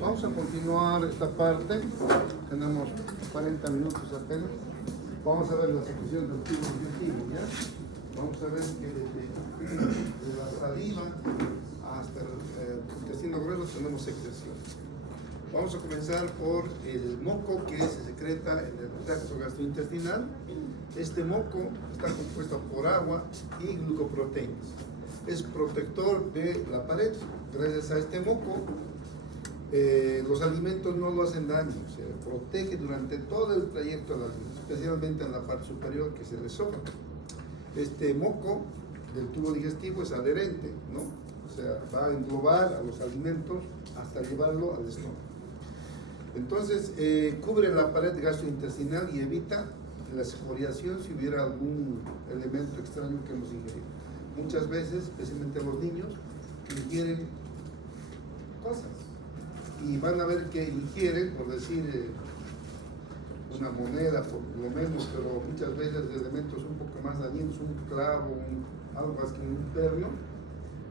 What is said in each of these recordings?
Vamos a continuar esta parte. Tenemos 40 minutos apenas. Vamos a ver la secreción del tubo digestivo, ¿ya? Vamos a ver que desde la saliva hasta el intestino grueso tenemos secreción. Vamos a comenzar por el moco que se secreta en el tracto gastrointestinal. Este moco está compuesto por agua y glucoproteínas. Es protector de la pared. Gracias a este moco, los alimentos no lo hacen daño, se protege durante todo el trayecto del alimento, especialmente en la parte superior que se le sobra. Este moco del tubo digestivo es adherente, ¿no? O sea, va a englobar a los alimentos hasta llevarlo al estómago. Entonces, cubre la pared gastrointestinal y evita la excoriación si hubiera algún elemento extraño que hemos ingerido. Muchas veces, especialmente los niños, que ingieren cosas y van a ver que ingieren, por decir, una moneda por lo menos, pero muchas veces elementos un poco más dañinos, un clavo, algo así, un perno,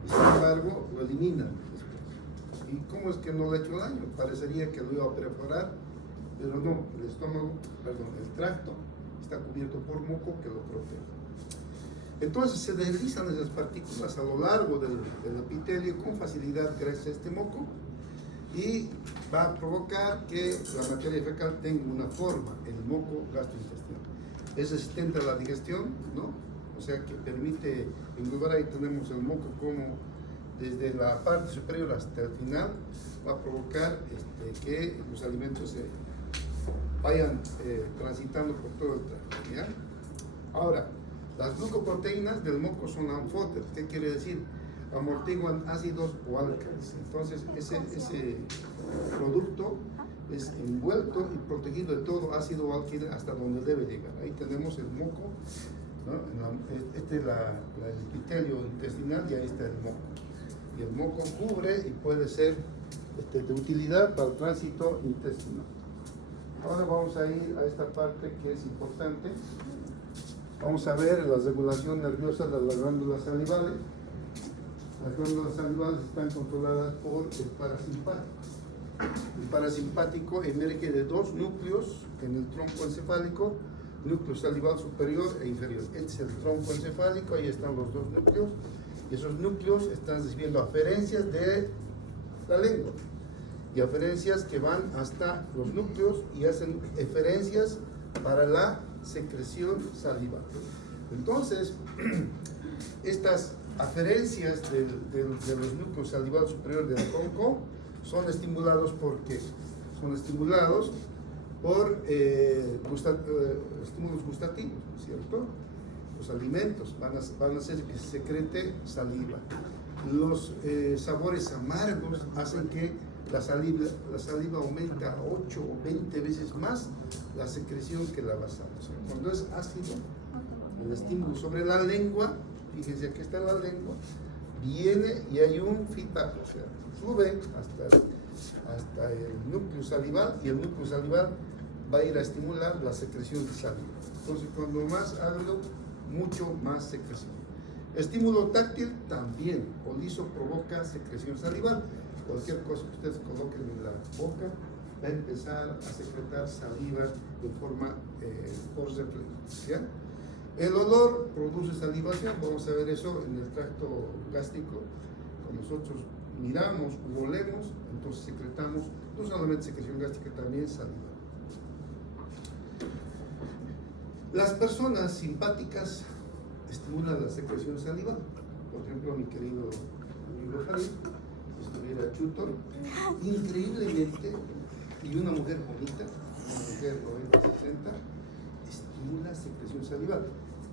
y sin embargo lo eliminan después. ¿Y cómo es que no le ha hecho daño? Parecería que lo iba a perforar, pero no, el tracto está cubierto por moco que lo protege. Entonces se deslizan esas partículas a lo largo del epitelio con facilidad gracias a este moco y va a provocar que la materia fecal tenga una forma, el moco gastrointestinal. Es resistente a la digestión, ¿no? O sea que permite englobar. Ahí tenemos el moco como desde la parte superior hasta el final va a provocar que los alimentos se vayan transitando por todo el tracto, ¿ya? Ahora, las glucoproteínas del moco son anfóteres. ¿Qué quiere decir? Amortiguan ácidos o álcalis. Entonces, ese producto es envuelto y protegido de todo ácido o álquido hasta donde debe llegar. Ahí tenemos el moco, ¿no? Este es el epitelio intestinal y ahí está el moco. Y el moco cubre y puede ser de utilidad para el tránsito intestinal. Ahora vamos a ir a esta parte que es importante. Vamos a ver la regulación nerviosa de las glándulas salivales. Las glándulas salivales están controladas por el parasimpático. El parasimpático emerge de dos núcleos en el tronco encefálico, núcleo salival superior e inferior. Este es el tronco encefálico, ahí están los dos núcleos, y esos núcleos están recibiendo aferencias de la lengua, y aferencias que van hasta los núcleos y hacen eferencias para la secreción salival. Entonces, estas aferencias de los núcleos salival superior del tronco son estimulados por ¿qué? Son estimulados por estímulos gustativos, ¿cierto? Los alimentos van a hacer que se secrete saliva. Los sabores amargos hacen que la saliva aumenta 8 o 20 veces más la secreción que la basal. O sea, cuando es ácido, el estímulo sobre la lengua, fíjense aquí está la lengua, viene y hay un feedback, o sea, sube hasta el núcleo salival y el núcleo salival va a ir a estimular la secreción de saliva. Entonces, cuando más ácido, mucho más secreción. Estímulo táctil también, o liso provoca secreción salival. Cualquier cosa que ustedes coloquen en la boca va a empezar a secretar saliva de forma por reflejo, ¿ya? El olor produce salivación, vamos a ver eso en el tracto gástrico. Cuando nosotros miramos o olemos, entonces secretamos no solamente secreción gástrica, también saliva. Las personas simpáticas estimulan la secreción salival. Por ejemplo, mi querido amigo Javier, si estuviera chuto, increíblemente, y una mujer bonita, una mujer 90-60, estimula secreción salival.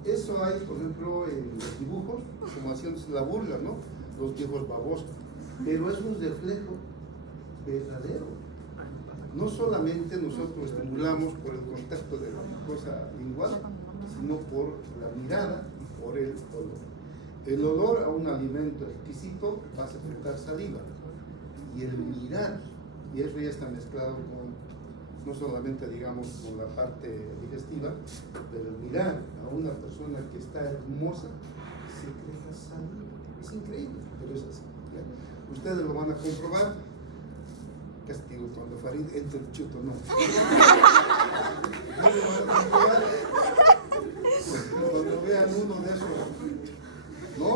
Eso hay, por ejemplo, en los dibujos, como haciéndose la burla, ¿no? Los viejos babosos. Pero es un reflejo verdadero. No solamente nosotros estimulamos por el contacto de la mucosa lingual, sino por la mirada y por el olor. El olor a un alimento exquisito va a secretar saliva. Y el mirar, y eso ya está mezclado con no solamente, digamos, con la parte digestiva, pero el mirar a una persona que está hermosa, secreta saliva. Es increíble, pero es así, ¿ya? Ustedes lo van a comprobar castigo cuando Farid entra el chuto, no. Cuando vean uno de esos, no,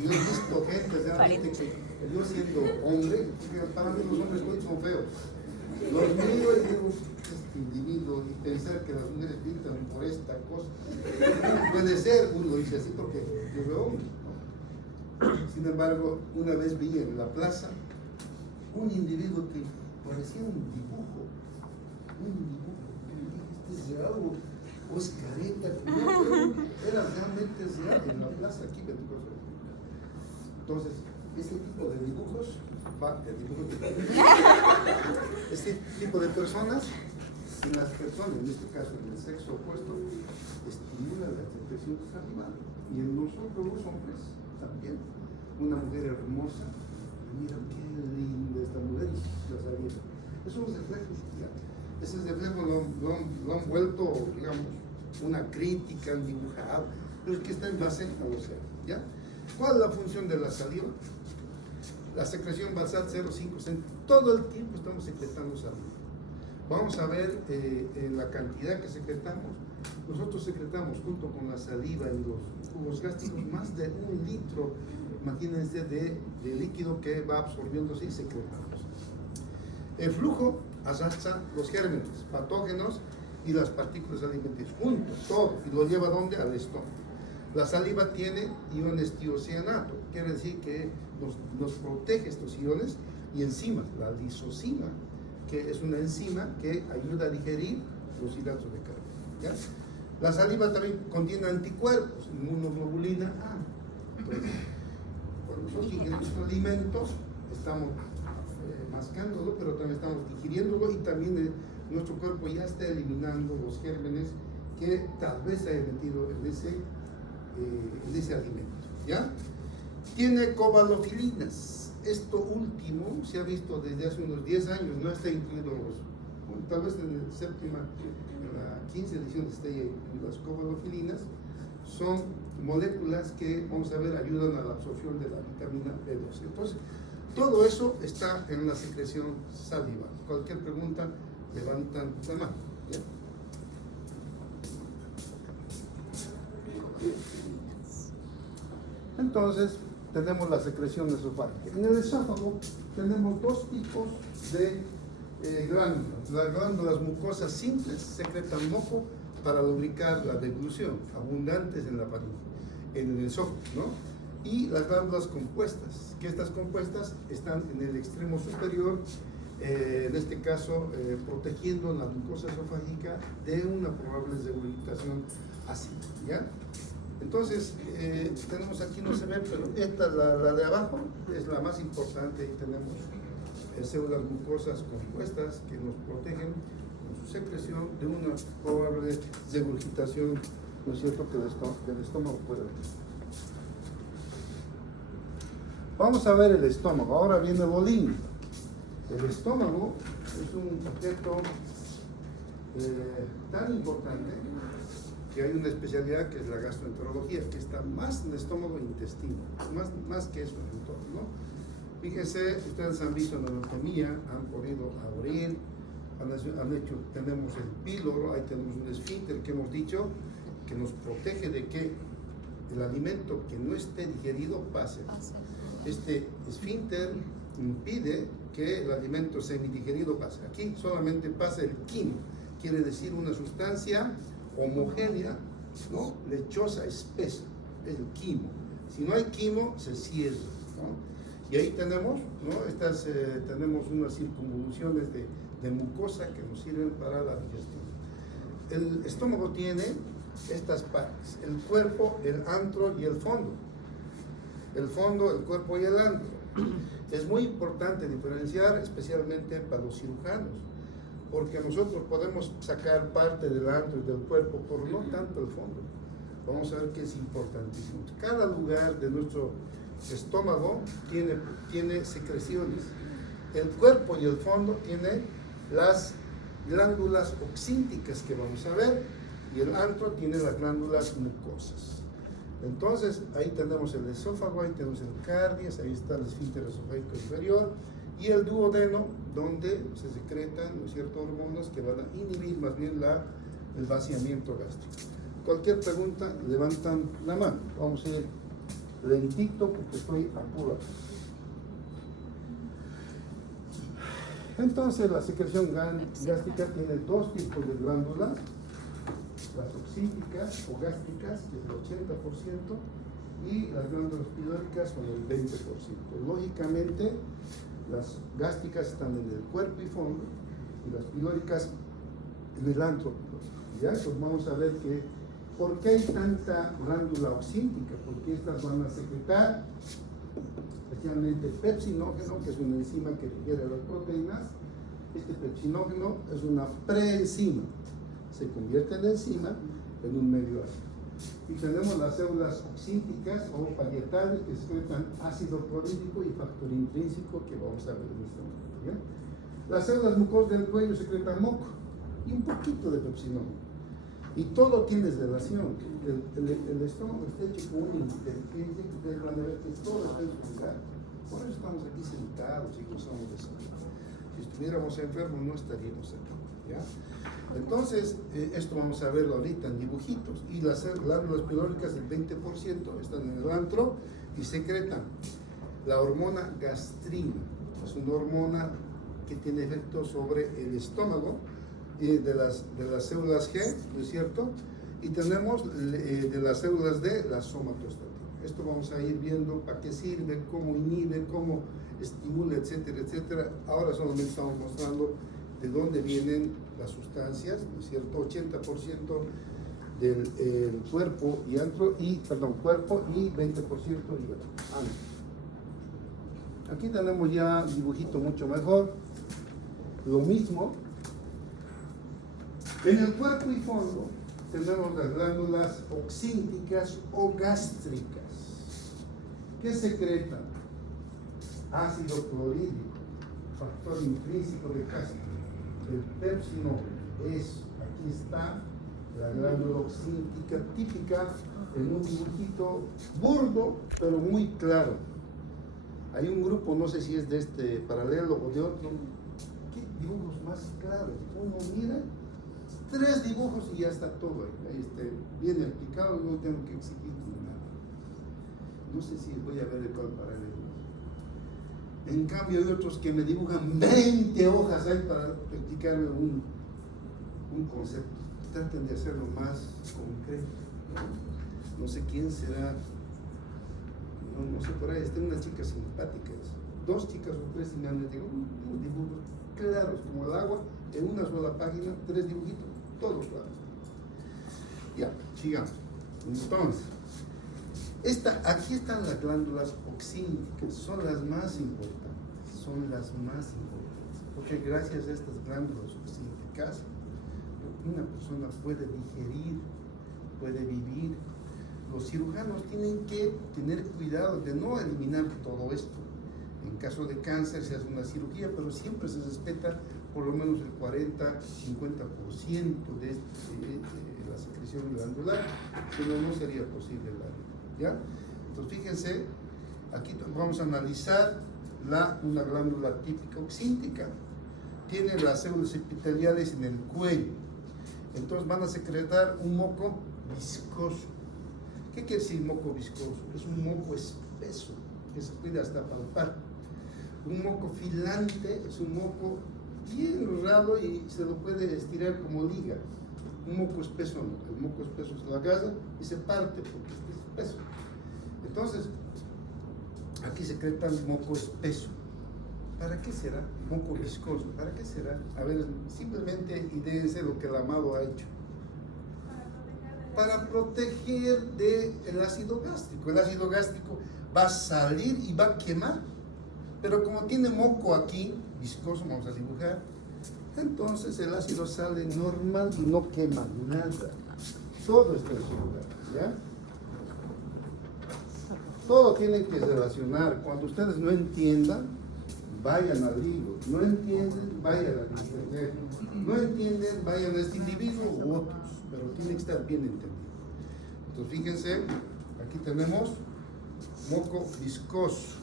yo he visto gente realmente que yo siendo hombre, para mí los hombres hoy son feos. Los miro y digo, este individuo, y pensar que las mujeres pintan por esta cosa. Puede ser, uno lo dice así porque yo veo hombre, ¿no? Sin embargo, una vez vi en la plaza un individuo que parecía un dibujo. Este es algo, o es careta, no, era realmente real en la plaza aquí, entonces, este tipo de dibujos, este tipo de personas, y las personas, en este caso en el sexo opuesto, estimulan la secreción salival. Y en nosotros los hombres también, una mujer hermosa, mira qué linda esta mujer y la saliva. Eso es un reflejo social. Ese reflejo lo han vuelto, digamos, una crítica, un dibujado, pero es que está en base a lo ser, ¿ya? ¿Cuál es la función de la saliva? La secreción basal 0,5%. Todo el tiempo estamos secretando saliva. Vamos a ver la cantidad que secretamos. Nosotros secretamos junto con la saliva y los jugos gástricos más de 1 litro, imagínense, de líquido que va absorbiéndose y secretamos. El flujo arrastra los gérmenes, patógenos y las partículas alimenticias, juntos, todo, y lo lleva ¿dónde? Al estómago. La saliva tiene iones tiocianato, quiere decir que nos protege estos iones, y enzimas, la lisocima, que es una enzima que ayuda a digerir los hidratos de carbono, ¿ya? La saliva también contiene anticuerpos, inmunoglobulina A. Entonces, cuando nosotros ingerimos alimentos, estamos mascándolo, pero también estamos digiriéndolo, y también nuestro cuerpo ya está eliminando los gérmenes que tal vez se hayan metido en ese alimento, ¿ya? Tiene cobalofilinas. Esto último se ha visto desde hace unos 10 años, no está incluido tal vez en la 15 edición esté ahí. Las cobalofilinas son moléculas que, vamos a ver, ayudan a la absorción de la vitamina B12. Entonces, todo eso está en la secreción salival. Cualquier pregunta, levantan la mano, ¿ya? Entonces, tenemos la secreción esofágica. En el esófago tenemos 2 tipos de glándulas. Las glándulas mucosas simples secretan moco para lubricar la deglución, abundantes en la faringe, en el esófago, ¿no? Y las glándulas compuestas, que estas compuestas están en el extremo superior, en este caso protegiendo la mucosa esofágica de una probable regurgitación ácida, ¿ya? Entonces, tenemos aquí, no se ve, pero esta, la de abajo, es la más importante, y tenemos células mucosas compuestas que nos protegen con su secreción de una probable regurgitación, ¿no es cierto?, que del estómago puede haber. Vamos a ver el estómago. Ahora viene Bolín. El estómago es un objeto tan importante que hay una especialidad que es la gastroenterología, que está más en el estómago e intestino, más que eso en todo, ¿no? Fíjense, ustedes han visto en la anatomía, han podido abrir, han hecho, tenemos el píloro, ahí tenemos un esfínter que hemos dicho que nos protege de que el alimento que no esté digerido pase. Este esfínter impide que el alimento semidigerido pase. Aquí solamente pasa el quimo, quiere decir una sustancia homogénea, ¿no?, lechosa, espesa, es el quimo. Si no hay quimo, se cierra, ¿no? Y ahí tenemos, ¿no?, tenemos unas circunvoluciones de mucosa que nos sirven para la digestión. El estómago tiene estas partes: el cuerpo, el antro y el fondo. El fondo, el cuerpo y el antro. Es muy importante diferenciar, especialmente para los cirujanos, porque nosotros podemos sacar parte del antro y del cuerpo, pero no tanto el fondo. Vamos a ver que es importantísimo. Cada lugar de nuestro estómago tiene secreciones. El cuerpo y el fondo tienen las glándulas oxínticas que vamos a ver, y el antro tiene las glándulas mucosas. Entonces, ahí tenemos el esófago, ahí tenemos el cardias, ahí está el esfínter esofágico inferior, y el duodeno, donde se secretan, ¿no es cierto?, hormonas que van a inhibir más bien el vaciamiento gástrico. Cualquier pregunta, levantan la mano. Vamos a ir lentito porque estoy apurado. Entonces, la secreción gástrica tiene dos tipos de glándulas: las oxíticas o gástricas, que es el 80%, y las glándulas pilóricas con el 20%. Lógicamente, las gástricas están en el cuerpo y fondo, y las pilóricas en el antro. ¿Ya? Pues vamos a ver ¿por qué hay tanta glándula oxíntica? Porque estas van a secretar especialmente pepsinógeno, que es una enzima que digiere las proteínas. Este pepsinógeno es una preenzima, se convierte en enzima en un medio ácido. Y tenemos las células oxínticas o parietales, que secretan ácido clorhídrico y factor intrínseco, que vamos a ver en este momento. ¿Ya? Las células mucosas del cuello secretan moco y un poquito de pepsinógeno. Y todo tiene relación. El estómago está hecho con una inteligencia que ustedes van a ver que todo está en su lugar. Por eso estamos aquí sentados y gozamos de salud. Si estuviéramos enfermos, no estaríamos aquí. ¿Ya? Entonces, esto vamos a verlo ahorita en dibujitos. Y las glándulas pilóricas, el 20%, están en el antro y secretan la hormona gastrina. Es una hormona que tiene efecto sobre el estómago, de las células G, ¿no es cierto? Y tenemos de las células D, la somatostatina. Esto vamos a ir viendo para qué sirve, cómo inhibe, cómo estimula, etcétera, etcétera. Ahora solamente estamos mostrando de dónde vienen las sustancias, ¿no es cierto? 80% del cuerpo y cuerpo y 20% y antro. Aquí tenemos ya un dibujito mucho mejor. Lo mismo. En el cuerpo y fondo tenemos las glándulas oxínticas o gástricas, que secretan ácido clorhídrico, factor intrínseco de Castro, el pepsinógeno. Aquí está la glándula oxíntica típica en un dibujito burdo, pero muy claro. Hay un grupo, no sé si es de este paralelo o de otro. ¿Qué dibujos más claros? Uno mira 3 dibujos y ya está todo ahí bien explicado, no tengo que exigir nada. No sé si voy a ver el cual paralelo. En cambio hay otros que me dibujan 20 hojas ahí para explicarme un concepto. Traten de hacerlo más concreto. No sé quién será, no sé, por ahí están unas chicas simpáticas, 2 chicas o 3 y me han dicho unos dibujos claros como el agua, en una sola página, 3 dibujitos, todos claros. Ya, sigamos. Entonces, aquí están las glándulas oxínticas, son las más importantes, porque gracias a estas glándulas oxínticas, una persona puede digerir, puede vivir. Los cirujanos tienen que tener cuidado de no eliminar todo esto. En caso de cáncer se hace una cirugía, pero siempre se respeta por lo menos el 40-50% de la secreción glandular, si no sería posible la vida. ¿Ya? Entonces fíjense, aquí vamos a analizar una glándula típica oxíntica. Tiene las células epiteliales en el cuello, entonces van a secretar un moco viscoso. ¿Qué quiere decir moco viscoso? Es un moco espeso que se puede hasta palpar. Un moco filante es un moco bien raro y se lo puede estirar como liga. Un moco espeso no, el moco espeso se lo agarra y se parte porque es espeso. Entonces, aquí secretan moco espeso. ¿Para qué será? Moco viscoso, ¿para qué será? A ver, simplemente idéense lo que el amado ha hecho. Para proteger del ácido gástrico. El ácido gástrico va a salir y va a quemar. Pero como tiene moco aquí, viscoso, vamos a dibujar, entonces el ácido sale normal y no quema nada. Todo está en su lugar, ¿ya? Todo tiene que relacionar. Cuando ustedes no entiendan, vayan al libro. No entienden, vayan al internet. No entienden, vayan a este individuo u otros. Pero tiene que estar bien entendido. Entonces fíjense, aquí tenemos moco viscoso.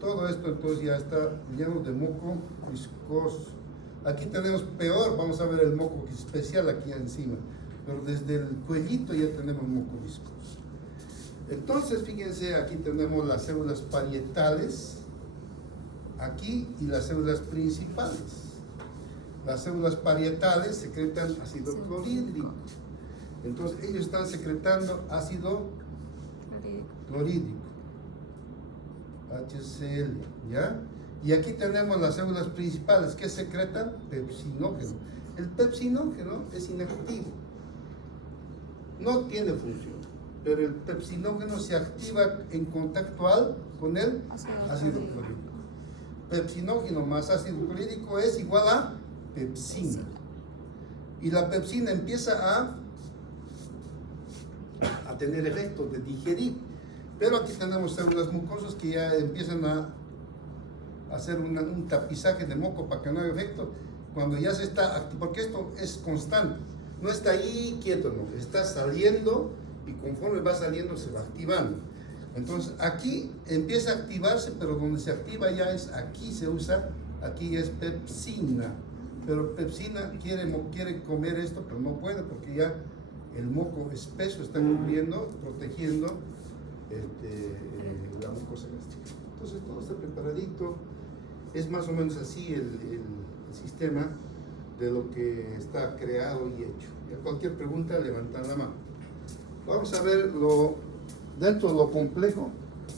todo esto entonces ya está lleno de moco viscoso. Aquí tenemos peor, vamos a ver el moco especial aquí encima, pero desde el cuellito ya tenemos moco viscoso. Entonces, fíjense, aquí tenemos las células parietales, aquí, y las células principales. Las células parietales secretan ácido clorhídrico. Entonces, ellos están secretando ácido clorhídrico, HCl, ¿ya? Y aquí tenemos las células principales que secretan pepsinógeno. El pepsinógeno es inactivo, no tiene función, pero el pepsinógeno se activa en contacto con el ácido clorhídrico. Pepsinógeno más ácido clorhídrico es igual a pepsina. Y la pepsina empieza a tener efectos de digerir. Pero aquí tenemos células mucosas que ya empiezan a hacer un tapizaje de moco para que no haya efecto. Cuando ya se está, porque esto es constante, no está ahí quieto, no, está saliendo y conforme va saliendo se va activando. Entonces aquí empieza a activarse, pero donde se activa ya es aquí, se usa, aquí es pepsina. Pero pepsina quiere comer esto, pero no puede porque ya el moco espeso está cubriendo, protegiendo la mucosa gástrica. Entonces todo está preparadito. Es más o menos así el sistema de lo que está creado y hecho. Y a cualquier pregunta, levantan la mano. Vamos a ver dentro de lo complejo,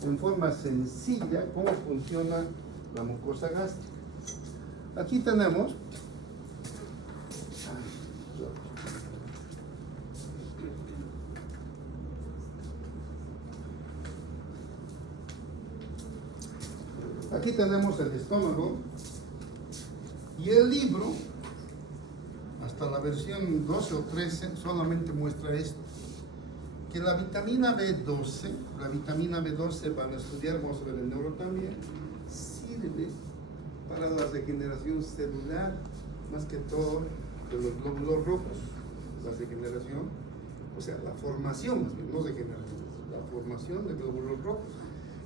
en forma sencilla, cómo funciona la mucosa gástrica. Aquí tenemos el estómago, y el libro, hasta la versión 12 o 13, solamente muestra esto, que la vitamina B12 van a estudiar, vamos a ver el neuro también, sirve para la regeneración celular, más que todo de los glóbulos rojos, la regeneración, o sea, la formación, no regeneración, la formación de glóbulos rojos,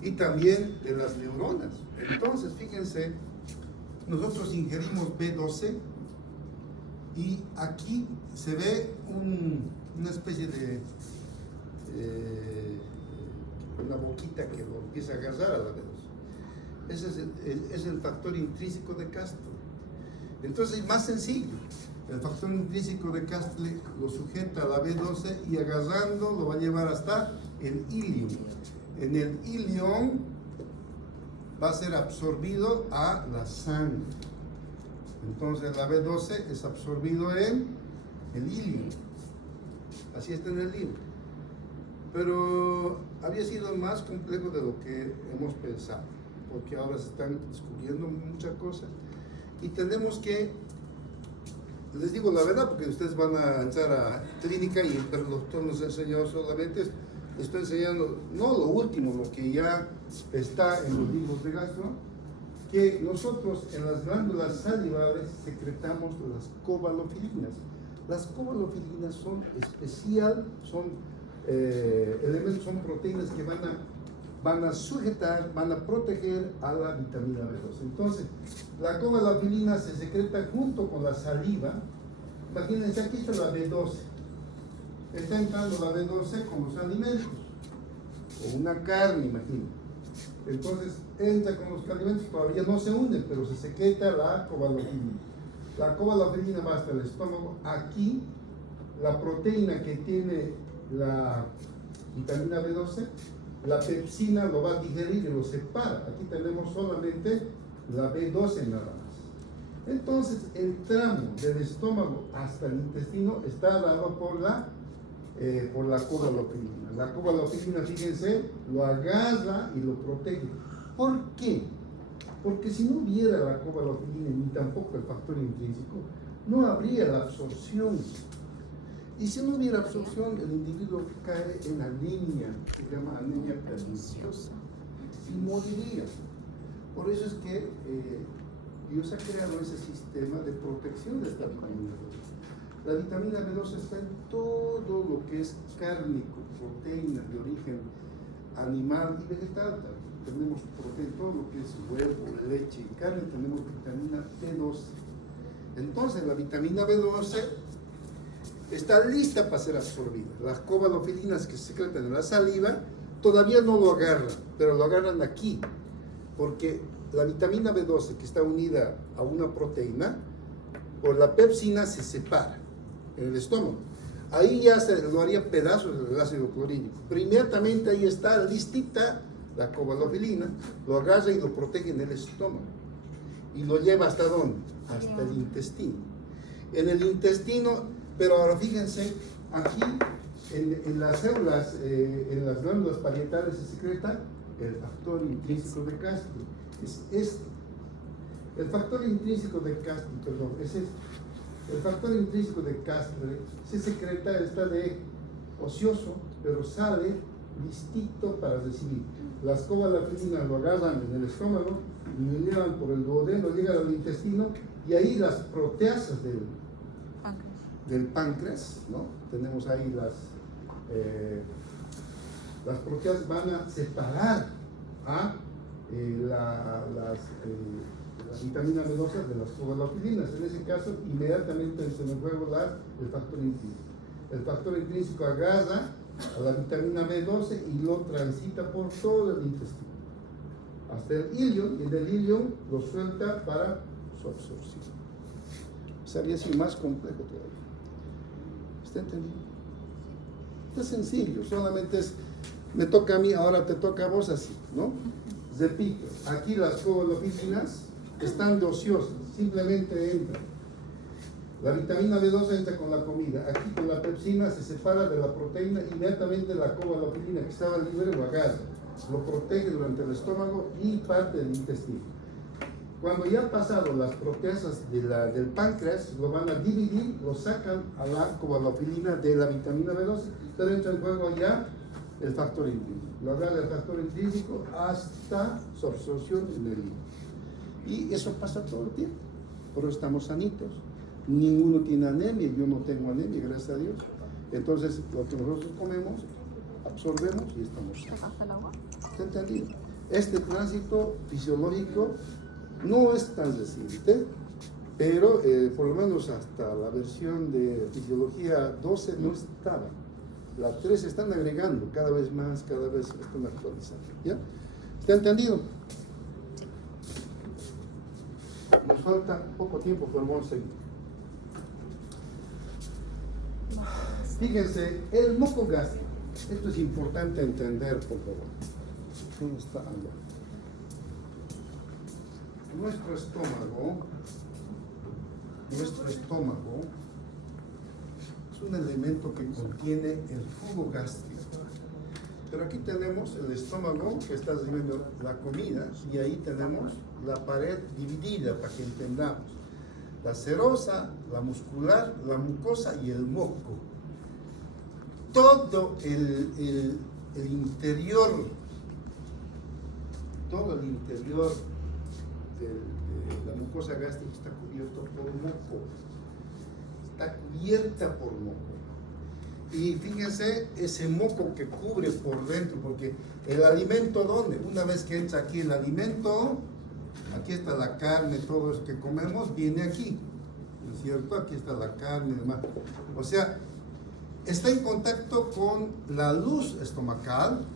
y también de las neuronas. Entonces, fíjense, nosotros ingerimos B12 y aquí se ve una especie de una boquita que lo empieza a agarrar a la B12. Ese es el factor intrínseco de Castle. Entonces es más sencillo. El factor intrínseco de Castle lo sujeta a la B12 y agarrando lo va a llevar hasta el ilium. En el ilium va a ser absorbido a la sangre. Entonces la B12 es absorbido en el ilium. Así está en el libro. Pero había sido más complejo de lo que hemos pensado, porque ahora se están descubriendo muchas cosas y tenemos que, les digo la verdad, porque ustedes van a entrar a clínica y el doctor nos enseñó solamente esto. Estoy enseñando, no lo último, lo que ya está en los libros de gastro, que nosotros en las glándulas salivales secretamos las cobalofilinas. Las cobalofilinas son elementos, son proteínas que van a sujetar, van a proteger a la vitamina B12. Entonces, la cobalofilina se secreta junto con la saliva. Imagínense, aquí está la B12. Está entrando la B12 con los alimentos, o una carne, imagínense. Entonces, entra con los alimentos, todavía no se unen, pero se secreta la cobalofilina. La cobalofilina va hasta el estómago. Aquí, la proteína que tiene la vitamina B12, la pepsina lo va a digerir y lo separa. Aquí tenemos solamente la B12 nada más. Entonces, el tramo del estómago hasta el intestino está dado por la cobalofilina. La cobalofilina, fíjense, lo agarra y lo protege. ¿Por qué? Porque si no hubiera la cobalofilina ni tampoco el factor intrínseco, no habría la absorción. Y si no hubiera absorción, el individuo cae en anemia, se llama anemia perniciosa, y moriría. Por eso es que Dios ha creado ese sistema de protección de esta vitamina B12. La vitamina B12 está en todo lo que es cárnico, proteínas de origen animal y vegetal también. tenemos proteína, todo lo que es huevo, leche y carne, tenemos vitamina B12. Entonces la vitamina B12 está lista para ser absorbida. Las cobalofilinas que se secretan en la saliva todavía no lo agarran, pero lo agarran aquí, porque la vitamina B12 que está unida a una proteína, por la pepsina se separa en el estómago. Ahí ya se lo haría pedazos del ácido clorhídrico, pero inmediatamente ahí está listita la cobalofilina, lo agarra y lo protege en el estómago. Y lo lleva ¿hasta dónde? Hasta el intestino. En el intestino, pero ahora fíjense, aquí en las células, en las glándulas parietales se secreta el factor intrínseco de Castro. Es este. El factor intrínseco de Castro, perdón, es este. El factor intrínseco de Castro se secreta, está de ocioso, pero sale listito para recibir. Las cobalofilinas lo agarran en el estómago, lo llevan por el duodeno, llegan al intestino y ahí las proteasas del páncreas, ¿no? Tenemos ahí las proteasas van a separar a las vitaminas B12 de las cobalofilinas. En ese caso, inmediatamente se nos puede volar el factor intrínseco. El factor intrínseco agarra a la vitamina B12 y lo transita por todo el intestino hasta el ilion, y en el ilion lo suelta para su absorción. Sería así más complejo todavía. ¿Está entendido? Está sencillo, solamente es, me toca a mí, ahora te toca a vos así, ¿no? Repito, aquí las cobalofilinas están de ociosas, simplemente entran. La vitamina B12 entra con la comida, aquí con la pepsina se separa de la proteína, inmediatamente la cobalofilina que estaba libre lo agarra, lo protege durante el estómago y parte del intestino. Cuando ya han pasado las proteasas del páncreas, lo van a dividir, lo sacan a la cobalofilina de la vitamina B12, pero entra en juego ya el factor intrínseco. Lo agarra el factor intrínseco hasta su absorción en el hígado. Y eso pasa todo el tiempo, pero estamos sanitos. Ninguno tiene anemia, yo no tengo anemia, gracias a Dios. Entonces, lo que nosotros comemos, absorbemos y estamos sanos. ¿Está entendido? Este tránsito fisiológico no es tan reciente, pero por lo menos hasta la versión de fisiología 12 no estaba. La 3 se están agregando cada vez más, cada vez se están actualizando. ¿Ya? ¿Está entendido? Nos falta poco tiempo, pero vamos a seguir. Fíjense, el moco gástrico. Esto es importante entender, por favor. ¿Dónde está allá? Nuestro estómago es un elemento que contiene el jugo gástrico. Pero aquí tenemos el estómago que está recibiendo la comida y ahí tenemos la pared dividida para que entendamos. La serosa, la muscular, la mucosa y el moco. Todo el interior de la mucosa gástrica está cubierto por moco. Está cubierta por moco. Y fíjense ese moco que cubre por dentro, porque el alimento, ¿dónde? Una vez que entra aquí el alimento, aquí está la carne, todo eso que comemos viene aquí, ¿no es cierto? Aquí está la carne y demás. O sea, está en contacto con la luz estomacal,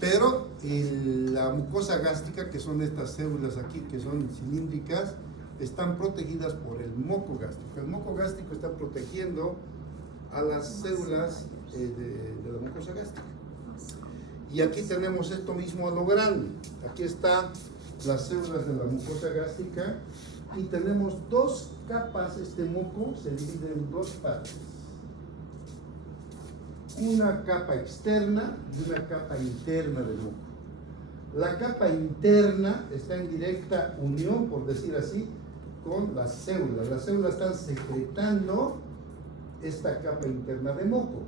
pero la mucosa gástrica, que son estas células aquí, que son cilíndricas, están protegidas por el moco gástrico. El moco gástrico está protegiendo a las células de la mucosa gástrica. Y aquí tenemos esto mismo a lo grande. Aquí están las células de la mucosa gástrica y tenemos dos capas. Este moco se divide en dos partes. Una capa externa y una capa interna del moco. La capa interna está en directa unión, por decir así, con las células. Las células están secretando esta capa interna de moco.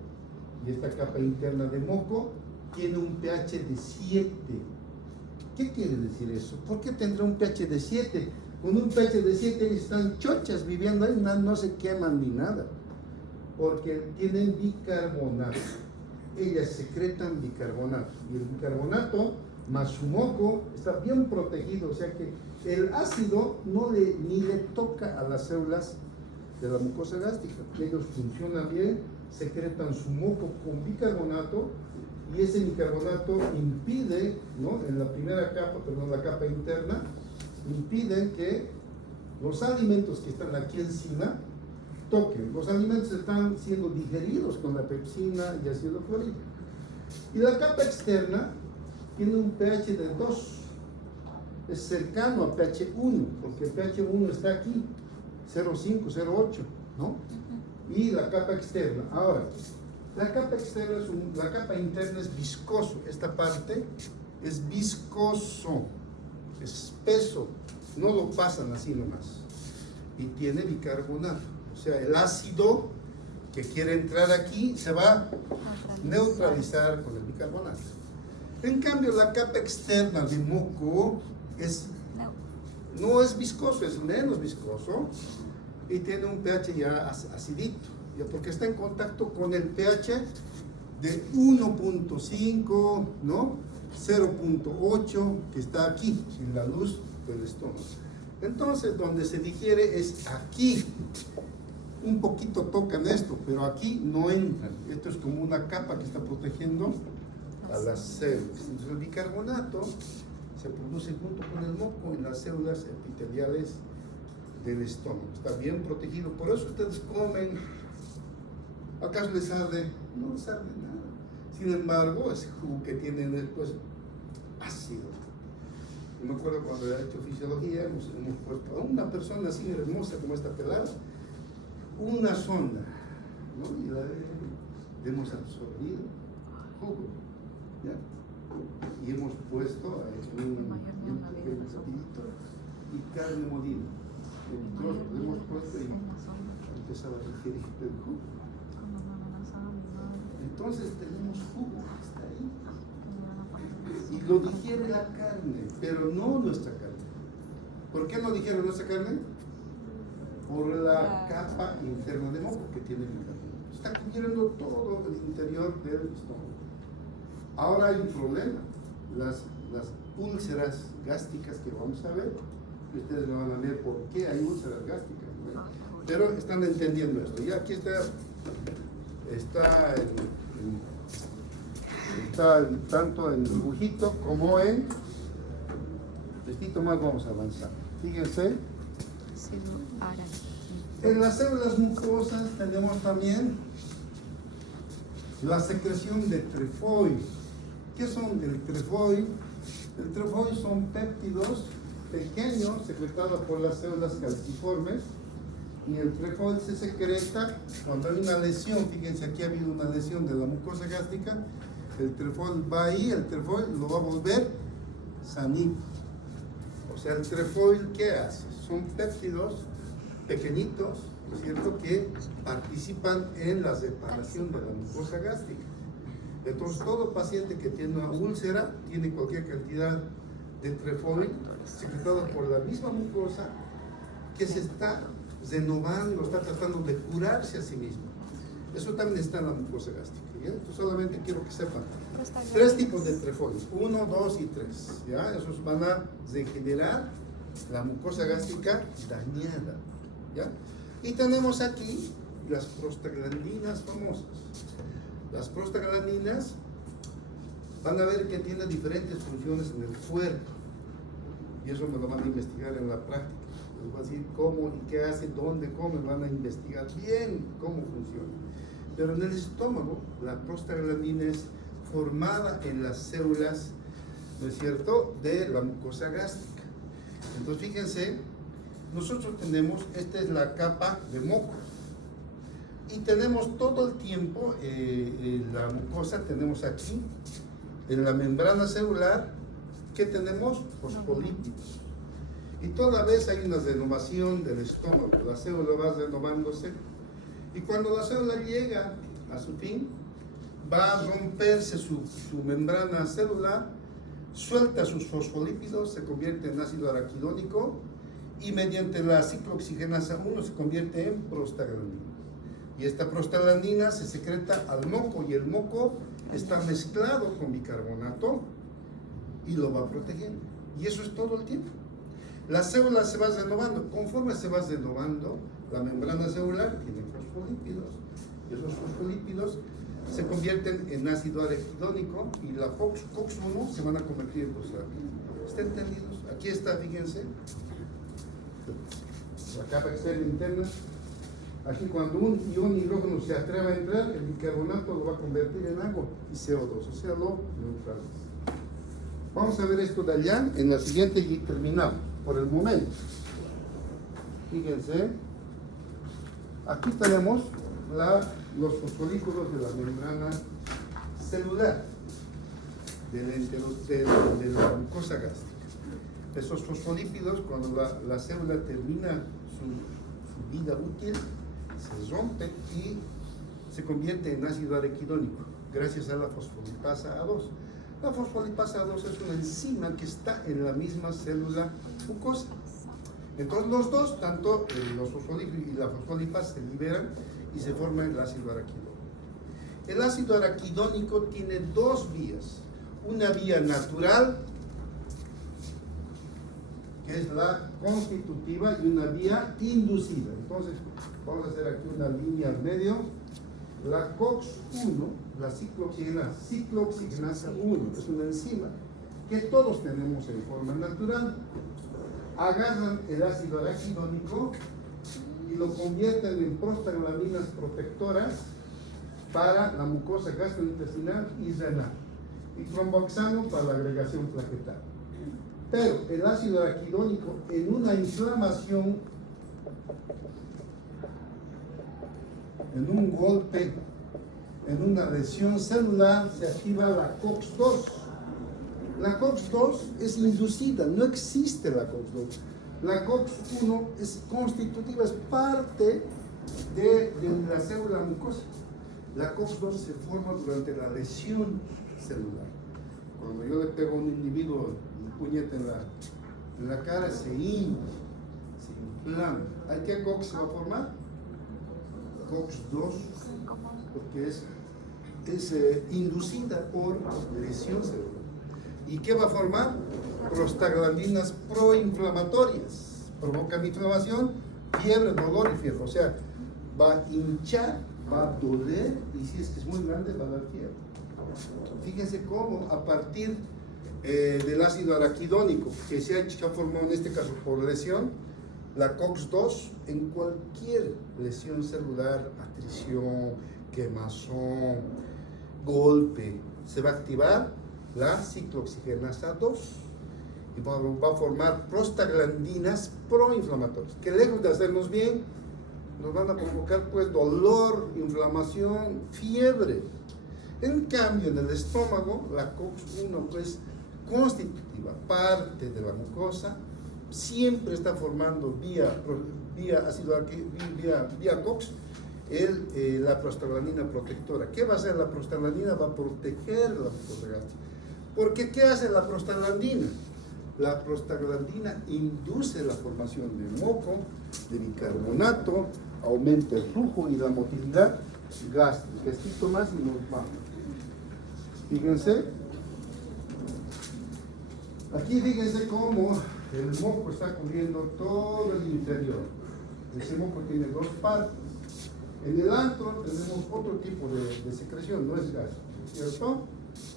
Y esta capa interna de moco tiene un pH de 7. ¿Qué quiere decir eso? ¿Por qué tendrá un pH de 7? Con un pH de 7 están chochas viviendo ahí, no se queman ni nada. Porque tienen bicarbonato. Ellas secretan bicarbonato. Y el bicarbonato más su moco está bien protegido, o sea que el ácido ni le toca a las células de la mucosa gástrica. Ellos funcionan bien, secretan su moco con bicarbonato, y ese bicarbonato impide, ¿no?, en la primera capa, perdón, la capa interna, impiden que los alimentos que están aquí encima toquen. Los alimentos están siendo digeridos con la pepsina y ácido clorhídrico. Y la capa externa tiene un pH de 2, es cercano a pH 1, porque el pH 1 está aquí, 0,5, 0,8, ¿no? Y la capa externa. Ahora, la capa externa la capa interna es viscoso. Esta parte es viscoso, espeso, no lo pasan así nomás. Y tiene bicarbonato. O sea, el ácido que quiere entrar aquí se va a neutralizar con el bicarbonato. En cambio, la capa externa de moco no es viscoso, es menos viscoso y tiene un pH ya acidito, ya porque está en contacto con el pH de 1.5, ¿no? 0.8 que está aquí, en la luz del estómago. Entonces, donde se digiere es aquí. Un poquito tocan esto, pero aquí no entran. Esto es como una capa que está protegiendo a las células. Entonces, el bicarbonato se produce junto con el moco en las células epiteliales del estómago. Está bien protegido. Por eso ustedes comen. ¿Acaso les arde? No les arde nada. Sin embargo, ese jugo que tienen después, ácido. Yo me acuerdo cuando he hecho fisiología, hemos puesto a una persona así hermosa como esta pelada, una sonda, ¿no? Y la hemos absorbido jugo, ¿ya? Y hemos puesto un pequeño platito y carne molida. En trozos lo hemos puesto y empezaba a digerir el jugo. Entonces tenemos jugo, está ahí. Y lo digiere la carne, pero no nuestra carne. ¿Por qué no digiere nuestra carne? Por la capa interna de moco que tiene el bicarbonato. Está cubriendo todo el interior del estómago. Ahora hay un problema. Las úlceras gástricas que vamos a ver, ustedes me van a ver por qué hay úlceras gástricas, ¿no? Pero están entendiendo esto. Y aquí está tanto en dibujito como en textito más. Vamos a avanzar. Fíjense. En las células mucosas tenemos también la secreción de trefoil. ¿Qué son el trefoil? El trefoil son péptidos pequeños secretados por las células calciformes, y el trefoil se secreta cuando hay una lesión. Fíjense, aquí ha habido una lesión de la mucosa gástrica. El trefoil va ahí, el trefoil lo va a volver sanito. O sea, el trefoil, ¿qué hace? Son péptidos pequeñitos, ¿no es cierto?, que participan en la separación de la mucosa gástrica. Entonces, todo paciente que tiene una úlcera tiene cualquier cantidad de trefoil secretado por la misma mucosa que se está renovando, está tratando de curarse a sí mismo. Eso también está en la mucosa gástrica, ¿ya? Entonces, solamente quiero que sepan. 3 tipos de trefoil, 1, 2 y 3, ¿ya? Esos van a regenerar la mucosa gástrica dañada, ¿ya? Y tenemos aquí las prostaglandinas famosas. Las prostaglandinas van a ver que tienen diferentes funciones en el cuerpo, y eso me lo van a investigar en la práctica. Les voy a decir cómo y qué hace, dónde comen, van a investigar bien cómo funciona. Pero en el estómago, la prostaglandina es formada en las células, ¿no es cierto?, de la mucosa gástrica. Entonces, fíjense, nosotros tenemos, esta es la capa de moco, y tenemos todo el tiempo, la mucosa, tenemos aquí, en la membrana celular, ¿qué tenemos? Fosfolípidos. Y toda vez hay una renovación del estómago, la célula va renovándose, y cuando la célula llega a su fin, va a romperse su membrana celular, suelta sus fosfolípidos, se convierte en ácido araquidónico, y mediante la ciclooxigenasa 1 se convierte en prostaglandina. Y esta prostaglandina se secreta al moco, y el moco está mezclado con bicarbonato, y lo va protegiendo. Y eso es todo el tiempo. La célula se va renovando. Conforme se va renovando, la membrana celular tiene fosfolípidos. Y esos fosfolípidos se convierten en ácido araquidónico y la COX-1 se van a convertir en fosfolípidos. ¿Están entendidos? Aquí está, fíjense. La capa externa e interna. Aquí cuando un ion hidrógeno se atreve a entrar, el bicarbonato lo va a convertir en agua y CO2, o sea, lo neutraliza. Vamos a ver esto de allá en la siguiente y terminamos por el momento. Fíjense, aquí tenemos los fosfolípidos de la membrana celular de la mucosa gástrica. Esos fosfolípidos, cuando la célula termina su vida útil, se rompe y se convierte en ácido araquidónico gracias a la fosfolipasa A2. La fosfolipasa A2 es una enzima que está en la misma célula mucosa. Entonces los dos, tanto los fosfolípidos y la fosfolipasa, se liberan y se forma el ácido araquidónico. El ácido araquidónico tiene dos vías. Una vía natural, que es la constitutiva, y una vía inducida. Entonces, vamos a hacer aquí una línea al medio. La COX-1, la ciclooxigenasa 1, es una enzima que todos tenemos en forma natural. Agarran el ácido araquidónico y lo convierten en prostaglandinas protectoras para la mucosa gastrointestinal y renal, y tromboxano para la agregación plaquetaria. Pero el ácido araquidónico, en una inflamación, en un golpe, en una lesión celular, se activa la COX-2. La COX-2 es inducida, no existe la COX-2. La COX-1 es constitutiva, es parte de la célula mucosa. La COX-2 se forma durante la lesión celular. Cuando yo le pego a un individuo un puñete en la cara, se hincha, se inflama. ¿Hay qué COX se va a formar? COX-2, porque es inducida por lesión celular. ¿Y qué va a formar? Prostaglandinas proinflamatorias. Provocan inflamación, fiebre, dolor y fiebre. O sea, va a hinchar, va a doler, y si es que es muy grande, va a dar fiebre. Fíjense cómo a partir del ácido araquidónico que se ha formado en este caso por lesión, la COX-2 en cualquier lesión celular, atrición, quemazón, golpe, se va a activar la ciclooxigenasa 2 y va a formar prostaglandinas proinflamatorias que, lejos de hacernos bien, nos van a provocar pues dolor, inflamación, fiebre. En cambio, en el estómago, la COX-1 pues constitutiva, parte de la mucosa, siempre está formando vía COX la prostaglandina protectora. ¿Qué va a hacer la prostaglandina? Va a proteger la mucosa gástrica. Porque ¿qué hace la prostaglandina? La prostaglandina induce la formación de moco, de bicarbonato, aumenta el flujo y la motilidad gástrica. Esto más y nos vamos. Fíjense. Aquí fíjense cómo el moco está cubriendo todo el interior. Ese moco tiene dos partes. En el antro tenemos otro tipo de secreción, no es gas, ¿cierto?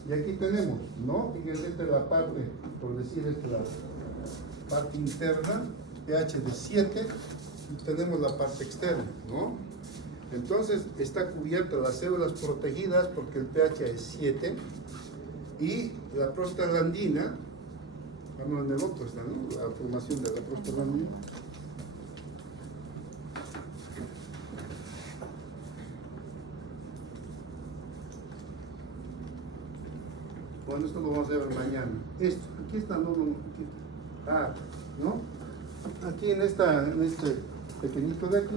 Y aquí tenemos, ¿no? Fíjense, esta es la parte, por decir, esta es la parte interna, pH de 7, y tenemos la parte externa, ¿no? Entonces está cubierta las células protegidas porque el pH es 7, y la prostaglandina, vamos en el otro está, ¿no? La formación de la prostaglandina. Bueno, esto lo vamos a ver mañana. Esto, aquí está, ¿no? Aquí en este pequeñito de aquí,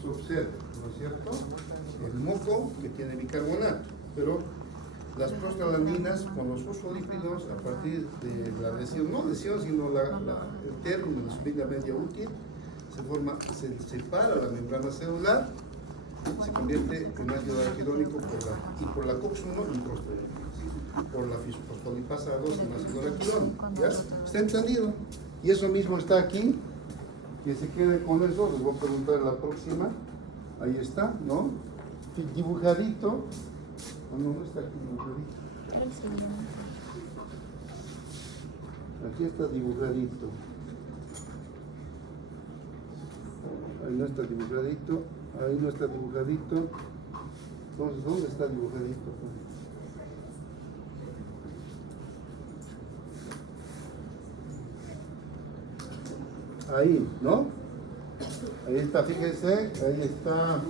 se observa, ¿no es cierto? El moco que tiene bicarbonato, pero las prostaglandinas con los fosfolípidos a partir de la lesión, no lesión, sino el término de su vida media útil, se separa la membrana celular, se convierte en ácido araquidónico por la COX-1 en prostaglandinas. por la fosfolipasa 2 en ácido araquidónico. ¿Ya? ¿Está entendido? Y eso mismo está aquí. Que se quede con eso, les voy a preguntar en la próxima. Ahí está, ¿no? Dibujadito. No está aquí dibujadito. Aquí está dibujadito. Ahí no está dibujadito. Ahí no está dibujadito. Entonces, ¿dónde está dibujadito? Ahí, ¿no? Ahí está, fíjense, ahí está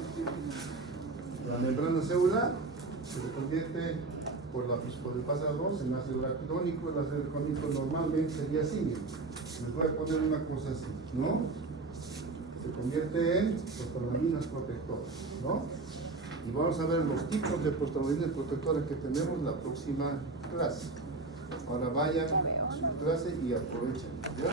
la membrana celular, que se convierte por la fosfolipasa 2 en ácido araquidónico. El ácido araquidónico normalmente sería así, miren. Les voy a poner una cosa así, ¿no? Se convierte en prostaglandinas protectoras, ¿no? Y vamos a ver los tipos de prostaglandinas protectoras que tenemos la próxima clase. Ahora vayan a su clase y aprovechen, ¿ya?